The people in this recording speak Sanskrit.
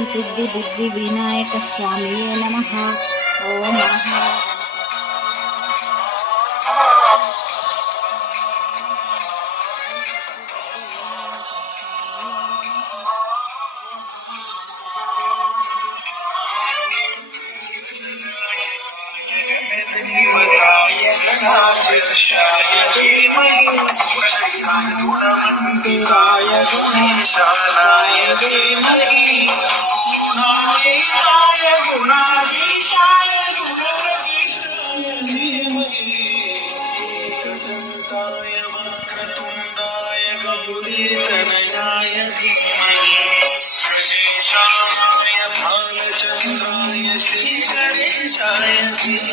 ఓం సిద్ధి బుద్ధి వినాయక స్వామియే నమః. ఓం మహా गुणमन्दिराय गुणेशानाय धीमहि गुणातीताय गुणाधीशाय गुणप्रविष्टाय धीमहि एकदन्ताय वक्रतुण्डाय गौरीतनयाय धीमहि गणेशाय भालचन्द्राय श्रीगणेशाय धीमहि